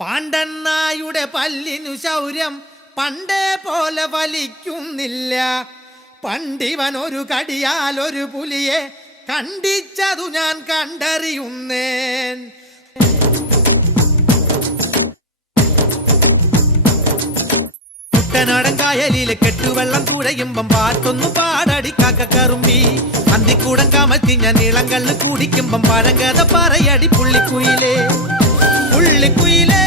പാണ്ടണ്ണായുടെ പല്ലിനു ശൗര്യം പണ്ടേ പോലെ വലിക്കുന്നില്ല. പണ്ടിവൻ ഒരു കടിയാൽ ഒരു പുലിയെ കണ്ടിച്ചതു ഞാൻ കണ്ടറിയുന്നേൻ. കുട്ടനാടൻ കായലിലെ കെട്ടുവെള്ളം തുഴയുമ്പം പാട്ടൊന്നു പാടടിക്കാക്ക കറുമ്പി. അന്തിക്കൂടം കമത്തി ഞാൻ നീളങ്കല്ല് കുടിക്കുമ്പം പഴങ്കഥ പറയടി പുള്ളിക്കുയിലേ. പുള്ളിക്കുയിലേ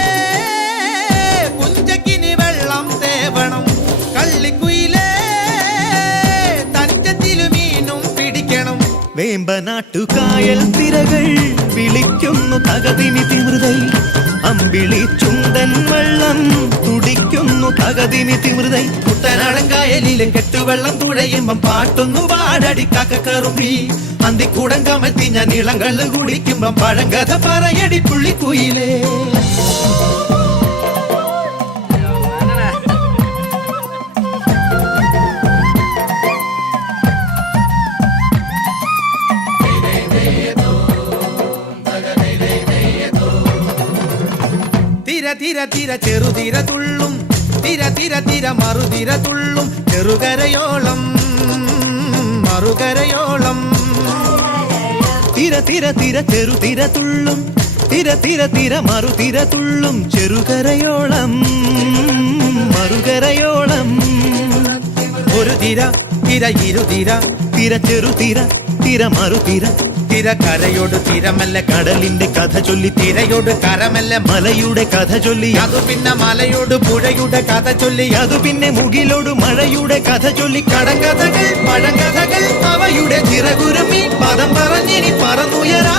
പുഞ്ചക്കിനി വെള്ളം തേവണം. കള്ളിക്കുയിലേ തഞ്ചത്തിലു മീനും പിടിക്കണം. വേമ്പനാട്ടുകായൽ തിരകൾ വിളിക്കുന്നു തകതിനി തിമൃതൈ. അമ്പിളി ചുണ്ടൻ വെള്ളം തുടിക്കുന്നു തകതിനി തിമൃതൈ. കുട്ടനാടൻ കായലിലെ കെട്ടുവെള്ളം തുഴയുമ്പം പാട്ടൊന്നു പാടടിക്കാക്ക കറുമ്പി. അന്തിക്കൂടം കമത്തി ഞാൻ ഇളങ്കള്ള് കുടിക്കുമ്പം പഴങ്കഥ പറയടി പുള്ളിക്കുയിലേ. തിര തിര തിര ചെറുതിര തുള്ളും, തിര തിര തിര മറുതിര തുള്ളും. ചെറുകരയോളം മറുകരയോളം. തിര തിര തിര ചെറുതിര തുള്ളും, തിര തിര തിര മറുതിര തുള്ളും. ചെറുകരയോളം മറുകരയോളം. ഒരു തിര തിര ഇരുതിര, തിര ചെറുതിര തിര മറുതിര. തിര കരയോട് തിരമല്ല കടലിന്റെ കഥ ചൊല്ലി തിരയോട് കരമല്ല മലയുടെ കഥ ചൊല്ലി. അതു പിന്നെ മലയോട് പുഴയുടെ കഥ ചൊല്ലി. അതു പിന്നെ മുകിലോട് മഴയുടെ കഥ ചൊല്ലി. കടങ്കഥകൾ പഴങ്കഥകൾ അവയുടെ ചിറകുരുമി പദം പറഞ്ഞിനി പറന്നുയരാ.